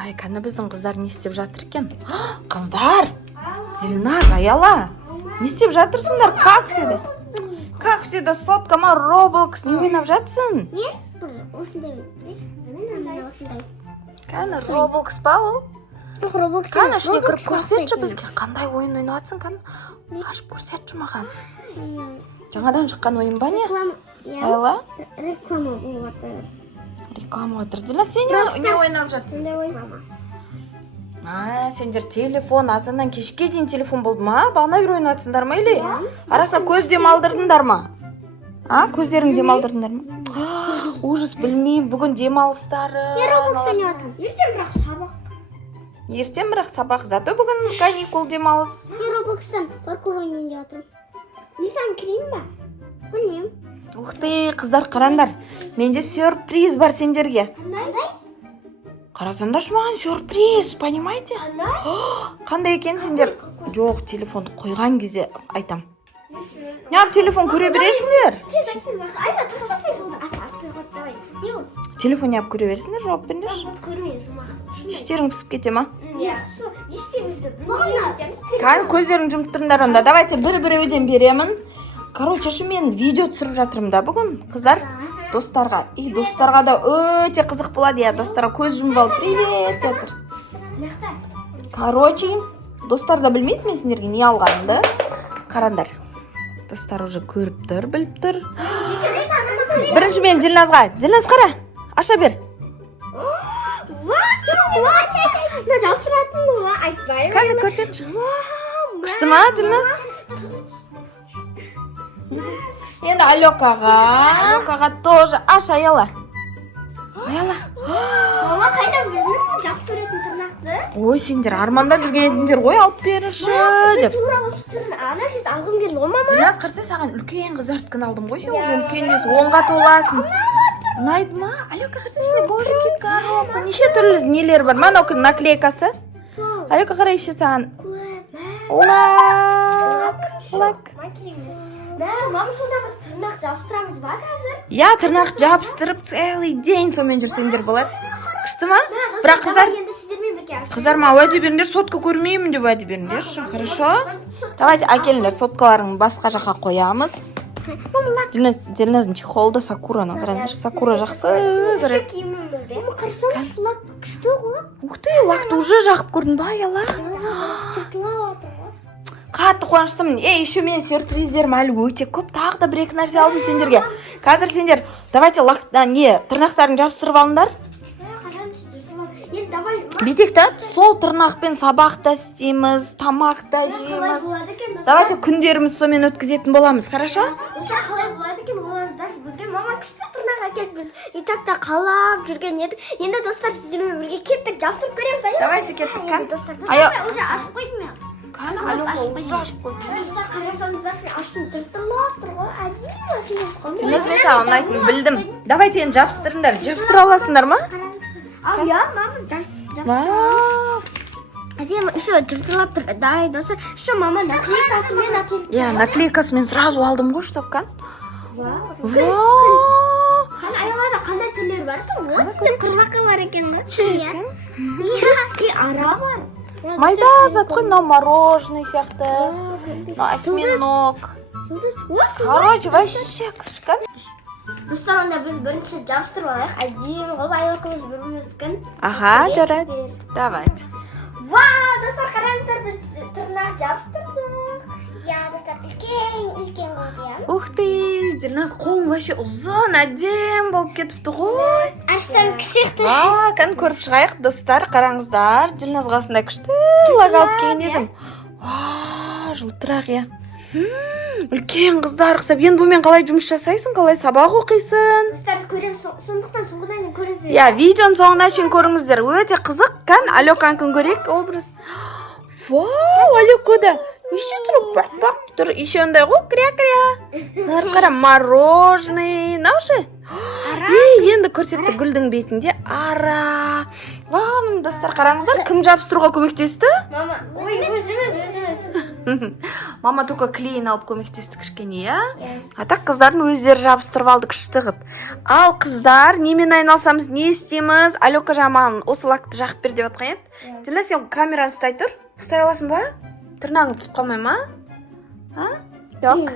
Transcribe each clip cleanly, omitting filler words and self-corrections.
Ай, кәні біздің қыздар не істеп жатыр екен? Қыздар! Дильназ, аяла! Не істеп жатырсыңдар? Как всегда соткама Roblox не ойнап жатсың? Не? Осындай. Кәні Roblox ба ол? Roblox. Кәні үшіне кіріп көрсетші бізге. Қандай ойын ойнап жатсың кәні? Қашып көрсетші маған. Жаңадан шыққан ойын ба не? Аяла? Реклама болып жатыр. Реклама отыр. Дильназ, сен не ойнап жатсың? Сендер телефон, азаннан кешке дейін телефон болды ма? Бағана бір ойнатсыңдар ма или? Арасына көз демалдырдыңдар ма? Көздерің демалдырдыңдар ма? Ужас, білмеймін, бүгін демалыстары. Мен Roblox ойнап жатырмын. Ертең бірақ сабақ. Зато бүгін каникул демалыс. Мен Roblox'тан паркур ойнайын деп жатырмын. Лизан кірейін ба? Білмеймін. Ух ты, қыздар қараңдар. Менде сюрприз бар сендерге. Қандай? Қарасаңдаршы маған сюрприз, понимаете? Қандай екен сендер? Жоқ, телефонды қойған кезде айтам. Неғып телефон көре бересіңдер? Телефон неғып көре бересіңдер, жауап беріңдерші. Іштерің пісіп кете ма? Кәні көздерің жұмып тұрыңдар онда. Давайте бір-бірден беремін. Короче, мен видео түсіріп жатырмын да бүгін, қыздар. Достарға. И достарға да өте қызық болады. Я достарға көз жұмып алып привет жатыр. Короче, достар да білмейді мен сендерге не алғанымды. Қарандар. Достар уже көріп тұр, біліп тұр. Бірінші мен Дильназға. Дильназ қара. Аша бер. Кәні көрсетші. Күшті ма, Дильназ? Енді Алёкаға тоже. Аша, аяла. Аяла. Мама, қайда білдіңіз бі жақсы көретін тырнақты? Ой, сендер армандап жүрген едіңдер ғой, алып беріші деп. Тура осы түрін ана кез алғым келді, мама. Дильназ, қарса саған үлкен қызарткін алдым ғой, сен уже үлкендес, онға толасың. Ұнайды ма? Алёка, қарса ішіне божы коробка. Неше түрлі нелер бар? Мана оқын наклейкасы. Алёка, қара еше саған. Лак. Мама, сонда біз тырнақ жабыстырамыз ба қазір? Я, тырнақ жабыстырып целый день сонымен жүрсеңдер болады. Күшті ма? Бірақ қыздар ма уәде беріңдер, сотка көрмеймін деп уәде беріңдер. Хорошо? Давайте әкеліңдер, соткаларын басқа жаққа қоямыз. Дильназдың чехолды Сакураны. Қараңыздар, Сакура жақсы көреді. Мама, қарасаңыз, лак күшті ғой. Ух ты, лакты уже жағып көрдің ба, аяла? Қатты қуаныштымын. Еще мен сюрприздерім әлі өте көп. Тағы да бір-екі нәрсе алдым сендерге. Қазір сендер, давайте тырнақтарын жабыстырып алыңдар. Бетекті сол тырнақпен сабақта істейміз, тамақта жейміз. Давайте күндеріміз сомен өткізетін боламыз, хорошо? Осылай қалай болады екен, оларыздар бізге мама күшті тырнақ әкеліп біз итакта қалап жүрген едік. Енді достар сіздермен бірге кеттік, жабыстырып көреміз. Давайте кеттік, кән. Достар, уже ашып қойдым мен. Алёка, уже ашып қойдым. Достар, қарасаңыздар, аштың жыртылып тұр ғой, әдейі. Дильназ, мен саған ұнайтынын білдім. Давайте енді жабыстырыңдар. Жабыстыра аласыңдар ма? Ал, я, мама, жабыстырып. Әдемі, еще жыртылап тұр. Дай, достар, еще мама наклейкасымен әкеліп. Я, наклейкасымен сразу алдым ғой, чтоб, кән. Аяғада қандай түрлер бар екен? Осындай қырмаққа бар екен ғой. И ара бар. Майда зат қой, мынау мороженый сияқты. Осьминог. Короче, вообще кішкән. Достар, онда біз бірінші жабыстырып алайық. Әдейін ғылып айлықымыз біріміздікін. Аха, жарайды. Давайте. Вау, достар, қараңыздар, біз тырнақ жабыстырдық. Я, достар, үлкен болды, я. Ух ты, Дильназ, қолың вообще ұзын, әдем болып кетіпті ғой. Аштан кісіқті. Кән көріп шығайық, достар, қараңыздар. Дильназ қасында күшті лак алып келген едім. Жылтырақ, я. Үлкен қыздар қысап, енді бұмен қалай жұмыс жасайсың, қалай сабақ оқисың? Достар, көрем, сондықтан соңғыдан көресіздер. Я, видеоны соңына шейін көріңіздер. Өте қызық, кән, Алёканкін көрек образ. Вау, Алёкада. Еще тұрып, бақ тұр, еще ондай ғой, кря-кря. Нар қара, мороженый, наушы? Енді көрсетті гүлдің бетінде. Ара. Вау, достар, қараңыздар, кім жабыстыруға көмектесті? Мама, өзіміз. Мама только клейін алып көмектесті кішкене, иә? Атақ қыздардың өздері жабыстырып алды күшті қып. Ал қыздар, немен айналсамыз, не істейміз? Алёка жаман осы лакты жақып бер деп атқан еді. Ділі, сен камераны ұстай тұр. Ұстай аласың ба? Тырнағың түсіп қалмай ма? Жоқ.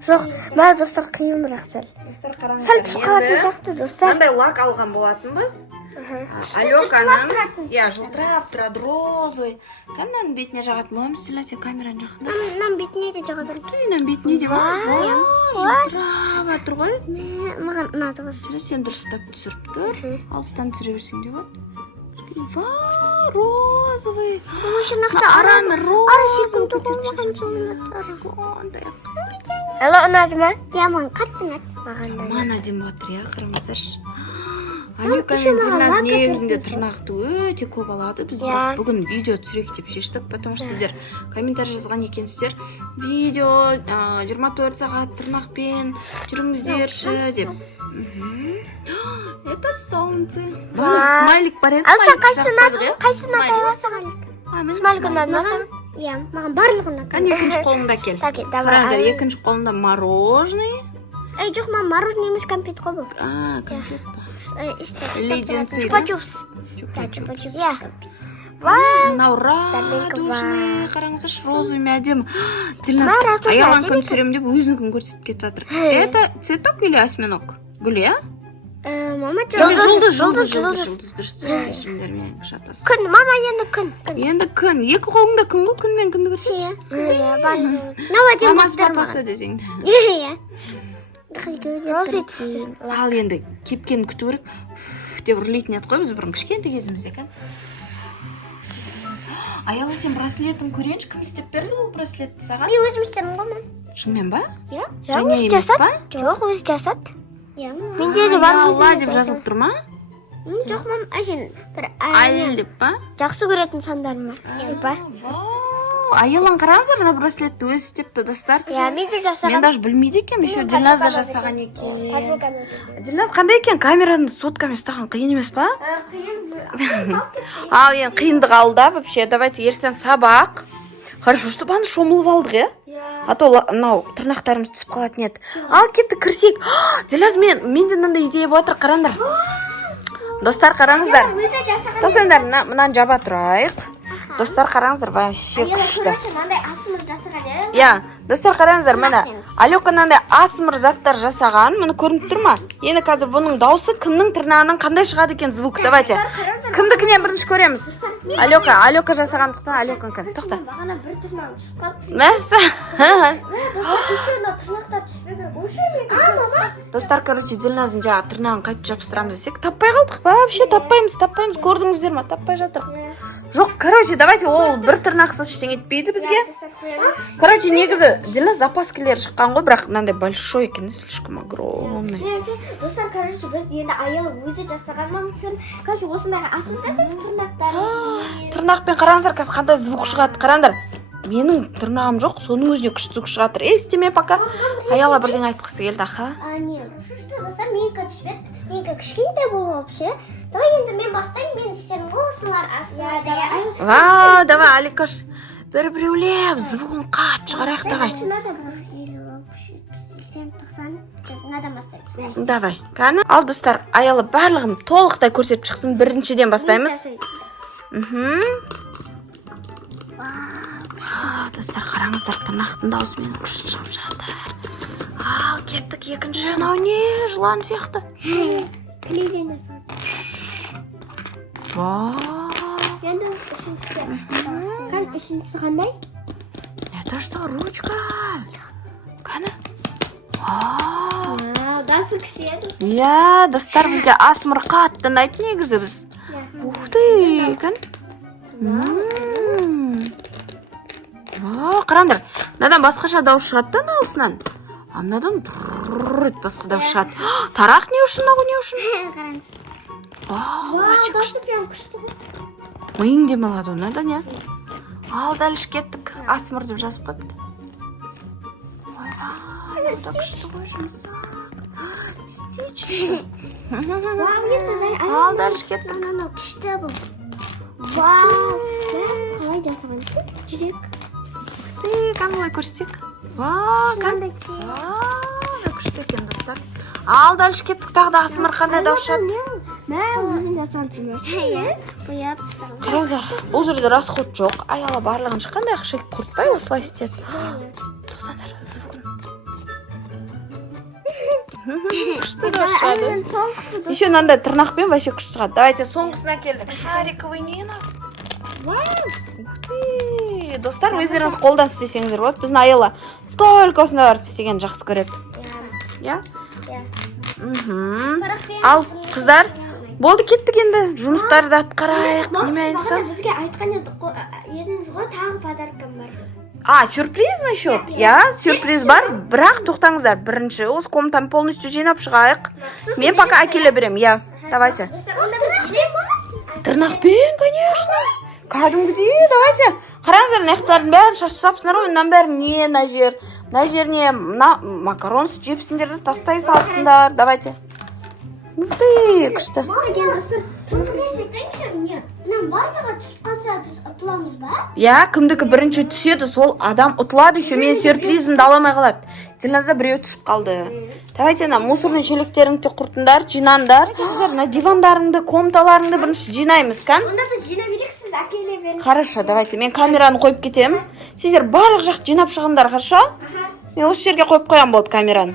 Жоқ, маған достар қиын бірақ сәл. Достар қараңыздар. Сәл түс қалатын сияқты достар. Мынандай лак алған болатынбыз. Алёканың, жылтырап тұрады, розовый. Кәннің бетіне жағатын боламыз, Сілі, сен камераны жақында. Мынам бетіне де жаға берем. Мынам бетіне де жылтырап атыр ғой. Маған ұнады осы. Сілі, сен дұрыстап түсіріп тұр. Алыстан түсіре берсең де болады. Розовый. Араны розовый. Алло, ұнады ма? Я маған қатты ұнады. Маған әдем батыр, иә, қараңыздаршы. Алёканың Дилназ негізінде тырнақты өте көп алады. Біз бүгін видео түсірейік деп шештік, потому что сіздер комментарий жазған екенсіздер. Видео 24 сағат тырнақпен жүріңіздерші деп. Это солнце. Смайлик бар еді. Ал сен қайсы ұнады саған? Смайлик ұнады ма саған? Иә, маған барлығы ұнады. Қан екінші қолында кел. Қараңыздар, екінші қолында мороженый. Жоқ, мама, мороженый емес, конфет қой бұл. Конфет ба? Леденцы. Чупа-чупс. Чупа-чупс. Иә. Мынау радужный, қараңыздаршы, розовый әдемі. Дилназ, аяған күн түсірем деп өзінің күн көрсетіп кетіп жатыр. Это цветок или осьминог? Гүл, иә? Мама, жұлдыз. Дұрыс кешірімдер менен шатасың. Күн, мама, енді күн. Енді күн. Екі қолыңда күн ғой, күн мен күнді көрсетші. Мамасы папасы десең. Иә. Ал енді кепкені күту керек деп үрлейтін еді қой, біз бұрын кішкентай кезімізде кән. Аялы, сен браслетін көрейінші, кім істеп берді бұл браслетті саған? Мен өзім істедім ғой, мам. Шынымен ба? Иә. Және емес па? Жоқ, өзі жасады. Менде де бар Алла деп жазылып тұр ма? Жоқ, мам, әжен бір Айыл деп па? жақсы көретін сандарыма. Айылын қараңыздар, мына браслетті өзі істепті, достар. Иә, мен де жасаған. Мен даже білмейді екен, еще Дилназ да жасаған екен. Дилназ қандай екен, камераны соткамен ұстаған қиын емес па? Қиын. Ал енді қиындық алды, вообще, давайте ертең сабақ. Хорошо, что баны шомылып алдық, е? А то мынау тырнақтарымыз түсіп қалатын еді. Ал кетті, кірсек. Дилназ, менде мынандай идея болатыр, қараңдар. Достар, қараңыздар. Тоқтаңдар, мынаны жаба тұрайық. Достар, қараңыздар, вообще күшті. Иә, достар, қараңыздар, мені Алёканандай асмыр заттар жасаған, мені көрініп тұр ма? Енді қазір бұның дауысы кімнің тырнағынан қандай шығады екен звук, давайте. Кімдікінен бірінші көреміз? Алёка жасағандықтан, Алёканкін, тоқта. Бағана бір тырнағым шыққан. Мәссі. Тырнақтар түспеген. Достар, короче, Дилназдың жаңа тырнағын қайтып жабыстырамыз десек, таппай қалдық ба? Вообще таппаймыз, көрдіңіздер ма? Таппай жатыр. Жоқ, короче, давайте ол бір тырнақсыз ештеңе етпейді бізге. Короче, негізі Дилназ запаскілері шыққан ғой, бірақ мынандай большой екен, слишком огромный. Достар, короче, біз енді Аялы өзі жасаған мамытсын. Короче, осындай асым жасайды тырнақтарымыз. Тырнақпен қараңыздар, қазір қандай звук шығады, қараңдар. Менің тырнағым жоқ, соның өзіне күшті звук шығатыр. Естеме пока. Аяла бірден айтқысы келді, аха. Не, что достар, менікі түспет. Менікі кішкентай болып алыпшы. Давай енді мен бастайын, мен істерім осылар ашылады. Давай, Аликаш, бір-біреулеп, звугын қат шығарайық, давай. Давай, кәні. Ал, достар, Аялы барлығым толықтай көрсетіп шықсын, біріншіден бастаймыз. Достар, қараңыздар, тырнақтың даусымен күшті шығып жатыр. Ал, кеттік екінші, нау не, жылан сияқты. Клейден жасау. Енді үшіншісі қандай? Это что, ручка? Кәні? Дасы кішеді. Иә, достар, бізге асмыр қатты ұнайды негізі біз. Ух ты, кән? Қараңдар, мынадан басқаша дауыс шығады да наусынан. А мынадан басқа дауыс шығады. Тарақ не үшін, нағу не үшін? Қараңыз. Вообще Дауысы прям күшті. Миың демалады онадан, я. Ал, дәліш кеттік. Асмыр деп жазып қойыпты. Ойбай, да күшті ғой жұмсақ. Стичі. Ал, дәліш кеттік. Күшті бұл. Қалай жасағансың? Жүрек. Ты, камилай көрсетейік. Ва, кән. Күшті екен, достар. Ал, дальше кеттік, тағы да асмыр қандай даушады. Мә, өзің жасан жүрмеш. Бояп тастаған. Қараңыздар, бұл жерде расход жоқ. Аяла барлығын шыққандай ақша құртпай осылай істеді. Тоқтаңдар, звугын. Күшті даушады. Еще мынандай тырнақпен вообще күшті шығады. Давайте соңғысына келдік. Шариковый нені? Ух ты! Достар, өздеріңіз қолдан істесеңіздер болады. Біздің Аяла только осындайларды істеген жақсы көреді. Я? Ал, қыздар, болды кеттік енді. Жұмыстарды атқарайық. Неме айтсамыз? Бізге айтқан едіңіз ғой, тағы подаркам бар. Сюрприз насчет? Я, сюрприз бар. Бірақ тоқтаңыздар. Бірінші, осы комнатаны полностью жинап шығайық. Мен пока әкеле берем. Я, давайте. Тырнақпен, конечно. Кәдімгідей, давайте. Қараңыздар, наяқтардың бәрін шашып сапсынар ғой. Мынан бәрін не, мына жеріне, мына макарон жепсіңдерді тастай салыпсыңдар. Давайте. Ух ты, күшті. Барлығы түсіп қалса біз ұтыламыз ба? Я, кімдікі бірінші түседі, сол адам ұтылады. Еще мен сюрпризімді аламай қалады. Дилназда біреу түсіп қалды. Давайте, мусорный шелектеріңді құртындар, жинандар. Қыздар, дивандарыңды, комнаталарыңды бірінші жинаймыз, кән? Онда біз жинап берейік, сіз әкеле беріңіз. Хорошо, давайте, мен камераны қойып кетем. Сендер барлық жақ жинап шығындар, хорошо? Мен осы жерге қойып қоям болды камераны.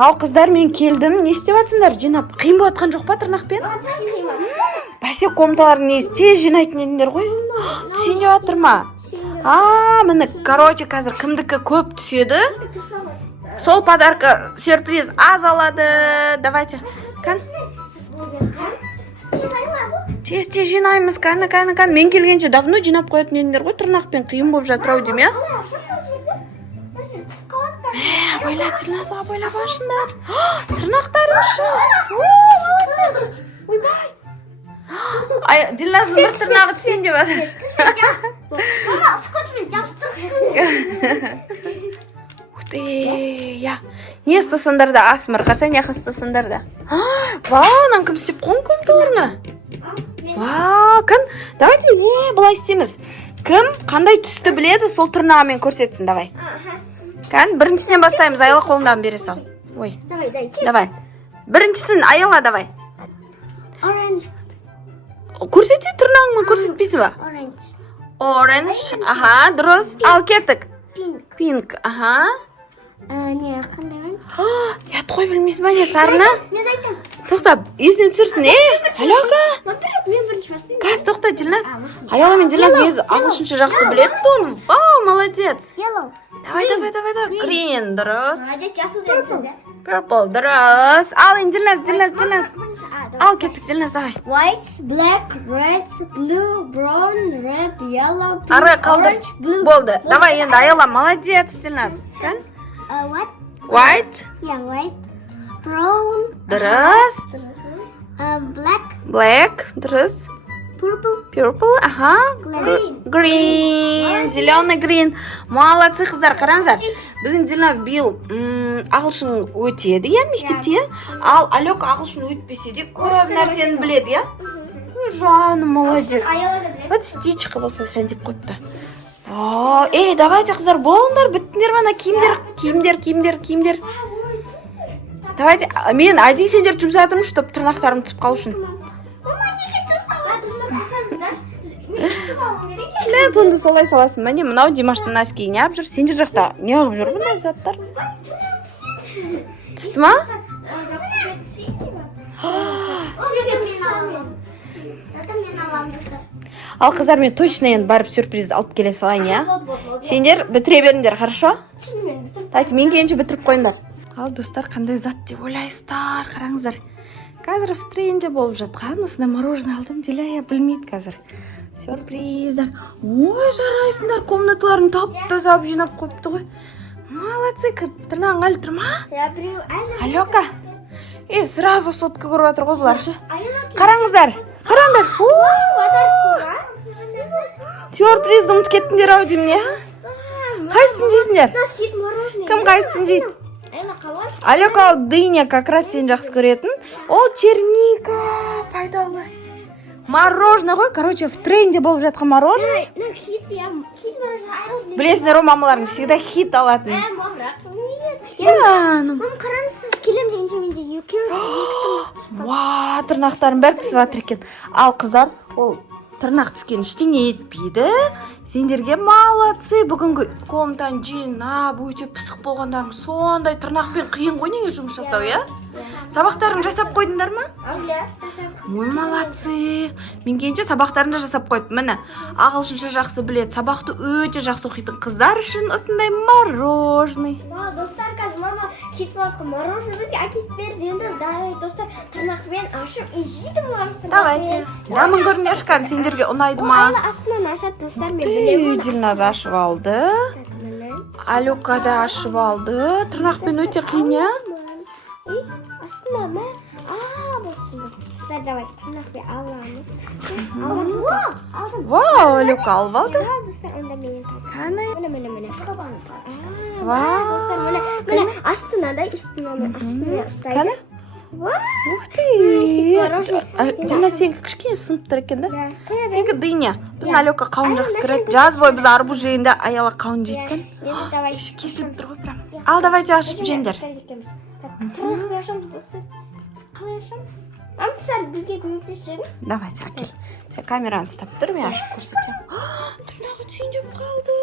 Ал, қыздар, мен келдім. Не істеп жатсыңдар? Жинап, қиын болып жатқан жоқ па тырнақпен? Бәсе, комнаталарын несі тез жинайтын едіңдер ғой? Түсейін деп жатыр ма? Міне, короче, қазір кімдікі көп түседі. Сол подарка сюрприз аз алады. Давайте. Кән? Тез жинаймыз, кән. Мен келгенше давно жинап қоятын едіңдер ғой, тырнақпен қиын болып жатыр ау дейм, я? Абайла, Дилназ, абайла башындар. Тырнақтарың үшін. Молодец. Ойбай. Дилназдың бір тырнағы түсейін деп жатыр. Мама, скотчпен жабыстық. Ух ты, я. Не ұстасандар да, асмыр, қарсай не ұстасандар да. Вау, нам кім істеп қойын комнаталарына? Вау, кім? Давайте, бұлай істейміз. Кім қандай түсті біледі, сол тырнағымен көрсетсін, давай. Кән, біріншісінен бастаймыз, Аяла қолыңдан бере сал. Ой, давай. Біріншісін, Аяла, давай. Оранж. Көрсетсе, тырнағыңмен көрсетпейсі ба? Оранж, аха, дұрыс. Ал кеттік. Пинк, аха. Не, қандай? Я қой білмейсің ба, не, сарына? Мен айтам. Тоқта, есіне түсірсін, Алака. Мен бірінші бастайын. Кәз, тоқта, Дилназ. Аяла мен Дилназ незі ағылшынша жақсы біледі оны. Вау, молодец. Yellow. Давай. Green, дұрыс. Молодец, жасыл дейсіз. Purple, дұрыс. Ал, Дилназ. Ал, кеттік, Дилназ, давай. White, black, red, blue, brown, red, yellow, pink, Ары қалдыр. orange, blue. Болды. Давай, енді Аяла, молодец, Дилназ. Кән? What? White, Yeah, white. Brown. дұрыс. Black. Black, дұрыс. Purple, аха. Green, зеленый green. Молодцы, қыздар, қараңыздар. Біздің Дилназ биыл ағылшын өтеді, я, мектепте. Ал Алек ағылшын өтпесе де көп нәрсені біледі, я. Жаным, молодец. Вот стичка болса сәндеп қойыпты. Давайте, қыздар, болыңдар, біттіңдер мана киімдер. Давайте, мен әдей сендер жұмсадым, чтобы тырнақтарым түсіп қалу үшін. Мен сонда солай саласың. Міне, мынау Димаштың носки не алып жүр, сендер жақта не алып жүр бұндай заттар? Түсті ма? мен аламын достар. Ал қыздар, мен точно енді барып сюрпризді алып келе салайын, иә? Вот. Сендер бітіре беріңдер, хорошо? Мен бітіріп. Давайте, мен келгенше бітіріп қойыңдар. Ал достар, қандай зат деп ойлайсыздар, қараңыздар. Қазір в тренде болып жатқан, осындай мороженое алдым, Диляя білмейді қазір. Сюрприздар. Ой, жарайсыңдар, комнаталарын тап-таза алып жинап қойыпты ғой. Молодцы, тырнағың әлі тұр ма? Я біреу әлі. Алёка. Сразу сотка көріп жатыр ғой бұлар ше. Қараңыздар. Қараңдар. Сюрпризді ұмытып кеттіңдер ау деймін, иә? Қайсысын жейсіңдер? Кім қайсысын жейді? Алёка дыня как раз сен жақсы көретін. Ол черника пайдалы. Мороженое ғой, короче, в тренде болып жатқан мороженое. Білесіңдер, о мамаларым всегда хит алатын. Жаным. Мам, қараңыз, сіз келем дегенше менде екі Ва, тырнақтарым бәрі түсіп жатыр екен. Ал қыздар, ол тырнақ түскен ештеңе етпейді. Сендерге молодцы, бүгінгі комнатаны жинап, өте пысық болғандарың сондай тырнақпен қиын ғой неге жұмыс жасау, иә? Сабақтарын жасап қойдыңдар ма? Ой, молодцы. Мен келгенше сабақтарын да жасап қойдым. Міне, ағылшынша жақсы біледі, сабақты өте жақсы оқитын қыздар үшін осындай мороженый. Достар, қазір мама кетіп алған мороженое бізге әкеліп берді. Енді давай достар, тырнақпен ашып жейді боламыз. Давайте. Дамын көріңдерші, сендерге ұнайды ма? Ол астынан ашады, достар, мен білемін. Дилназ ашып алды. Алёка да ашып алды. Тырнақпен өте қиын, иә? Астына ма? Вот şimdi. Sizler давай tırnakпен аламыз. Алдым. Вау, Алёка алып алды. Достар, онда менен тартып. Қане? Міне. Вау. Достар, міне астына да, астына ұстайды. Қане? Ух ты! Дилназ сенікі кішкене сынып тұр екен, да? Сенікі дыня. Біздің Алёка қауын жақсы көреді. Жаз бойы біз арбуз жейінде аяла қауын жейткен. Еще кесіліп тұр ғой прям. Ал, давайте ашып жеңдер. Тырнақпен ашамыз, достар. Қалай ашамыз? Амсар, бізге көмектесші. Давайте, әкел. Сен камераны ұстап тұр, мен ашып көрсетем. Тырнағы түйіндеп қалды.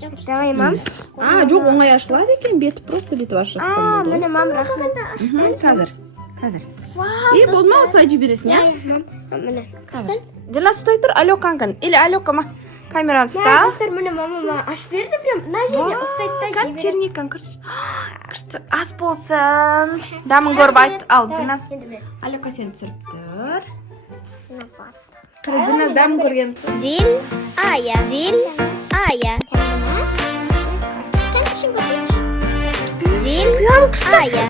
Жапыс. Давай, мам. Жоқ, оңай ашылады екен, беті просто бүйтіп ашылсын болды. Міне, мам, рахмет. Қазір. Болды ма, осылай жібересің, иә? Міне. Қазір. Дилназ ұстай тұр, Алёкаңғын. Или Алёка ма? Камераны ұста. Достар, міне, мама ашып берді, прям на жерге ұстайды да жібереді. Черниканы көрсетші. Ас болсын. Дамын көріп айт. Ал, Дилназ. Алёка сені түсіріп тұр. Қара, Дилназ дамын көрген. Дил, Ая. Дил, Ая.